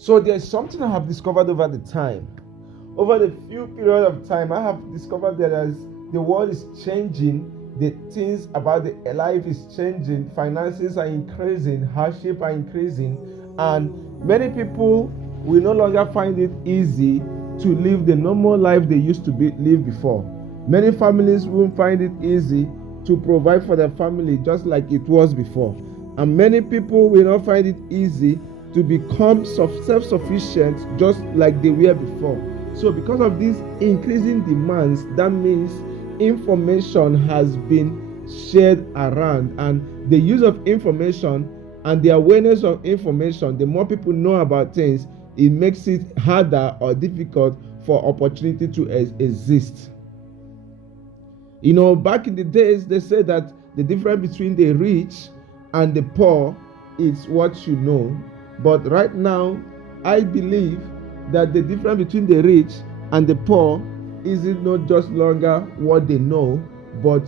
So there's something I have discovered over the time. Over the few period of time, I have discovered that as the world is changing, the things about the life is changing, finances are increasing, hardship are increasing, and many people will no longer find it easy to live the normal life they used to live before. Many families won't find it easy to provide for their family just like it was before. And many people will not find it easy to become self-sufficient just like they were before. So because of these increasing demands, that means information has been shared around, and the use of information and the awareness of information, the more people know about things, it makes it harder or difficult for opportunity to exist. Back in the days, they said that the difference between the rich and the poor is what you know. But right now, I believe that the difference between the rich and the poor is not just longer what they know, but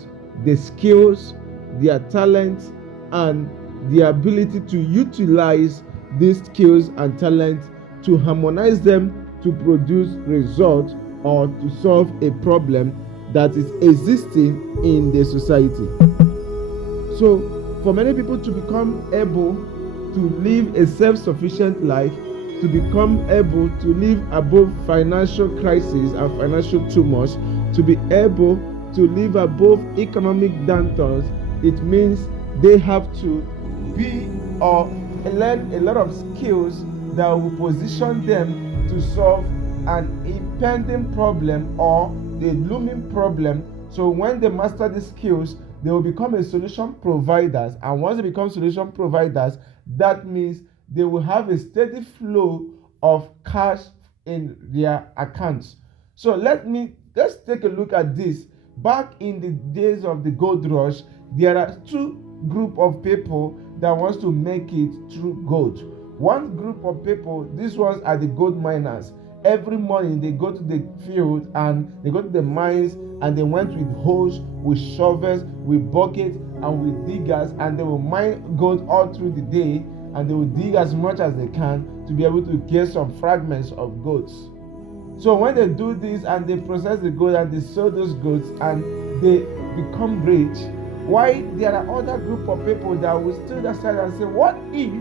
the skills, their talent, and the ability to utilize these skills and talent to harmonize them to produce results or to solve a problem that is existing in the society. So for many people to become able to live a self-sufficient life, to become able to live above financial crisis and financial tumors, to be able to live above economic downturns, it means they have to be or learn a lot of skills that will position them to solve an impending problem or a looming problem. So when they master these skills, they will become a solution providers, and once they become solution providers, that means they will have a steady flow of cash in their accounts. So let's take a look at this. Back in the days of the gold rush, there are two group of people that wants to make it through gold. One group of people, these ones are the gold miners. Every morning they go to the field and they go to the mines, and they went with hoes, with shovels, with buckets, and with diggers, and they will mine gold all through the day, and they will dig as much as they can to be able to get some fragments of gold. So when they do this and they process the gold and they sell those goods and they become rich, why there are other group of people that will still aside and say, what if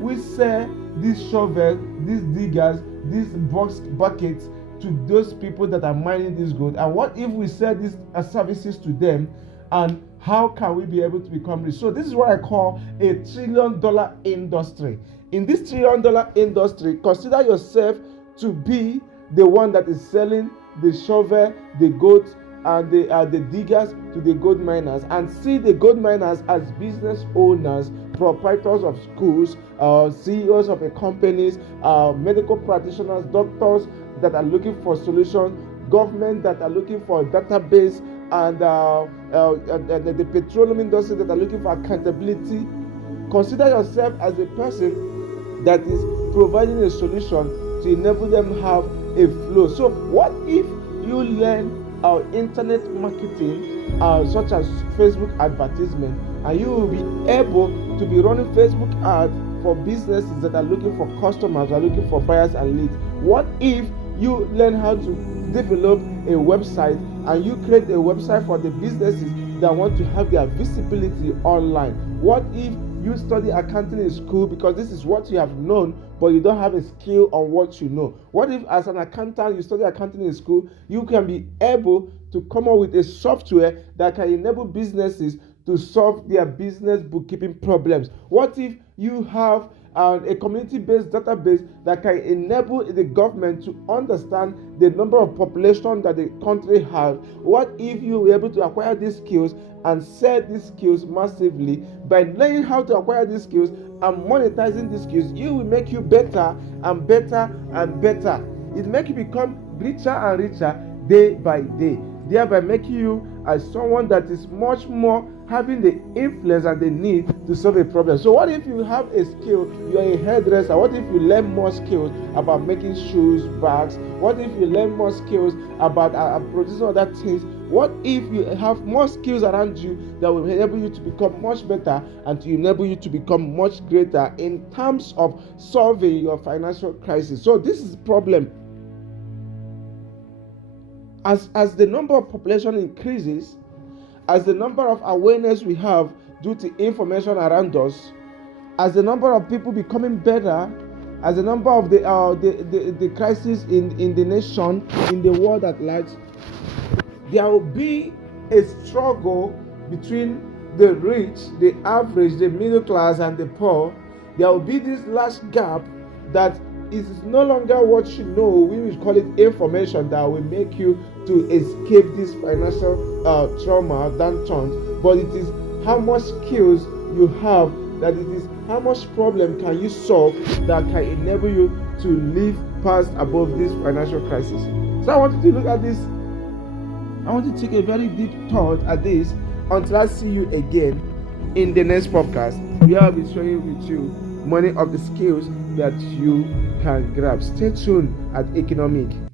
we sell these shovels, these diggers, these buckets to those people that are mining this gold? And what if we sell these services to them? And how can we be able to become rich? So this is what I call a $1 trillion industry. In this $1 trillion industry, consider yourself to be the one that is selling the shovel, the goats, and the diggers to the gold miners, and see the gold miners as business owners, proprietors of schools, CEOs of companies, medical practitioners, doctors that are looking for solutions, government that are looking for a database, and the petroleum industry that are looking for accountability. Consider yourself as a person that is providing a solution to enable them have a flow. So what if you learn internet marketing, such as Facebook advertisement, and you will be able to be running Facebook ads for businesses that are looking for customers, are looking for buyers and leads? What if you learn how to develop a website, and you create a website for the businesses that want to have their visibility online? What if you study accounting in school because this is what you have known, but you don't have a skill on what you know? What if as an accountant you study accounting in school, you can be able to come up with a software that can enable businesses to solve their business bookkeeping problems? What if you have a community-based database that can enable the government to understand the number of population that the country has? What if you were able to acquire these skills and sell these skills massively? By learning how to acquire these skills and monetizing these skills, it will make you better and better and better. It will make you become richer and richer day by day, thereby making you as someone that is much more having the influence and the need to solve a problem. So what if you have a skill, you're a hairdresser? What if you learn more skills about making shoes, bags? What if you learn more skills about producing other things? What if you have more skills around you that will enable you to become much better and to enable you to become much greater in terms of solving your financial crisis? So this is the problem. As the number of population increases, as the number of awareness we have due to information around us, as the number of people becoming better, as the number of the crisis in the nation, in the world at large, there will be a struggle between the rich, the average, the middle class, and the poor. There will be this large gap that is no longer what you know. We will call it information that will make you to escape this financial trauma, downturn. But it is how much skills you have, that it is how much problem can you solve that can enable you to live past above this financial crisis. So I want you to look at this. I want you to take a very deep thought at this until I see you again in the next podcast, where I'll be sharing with you many of the skills that you can grab. Stay tuned at Economic.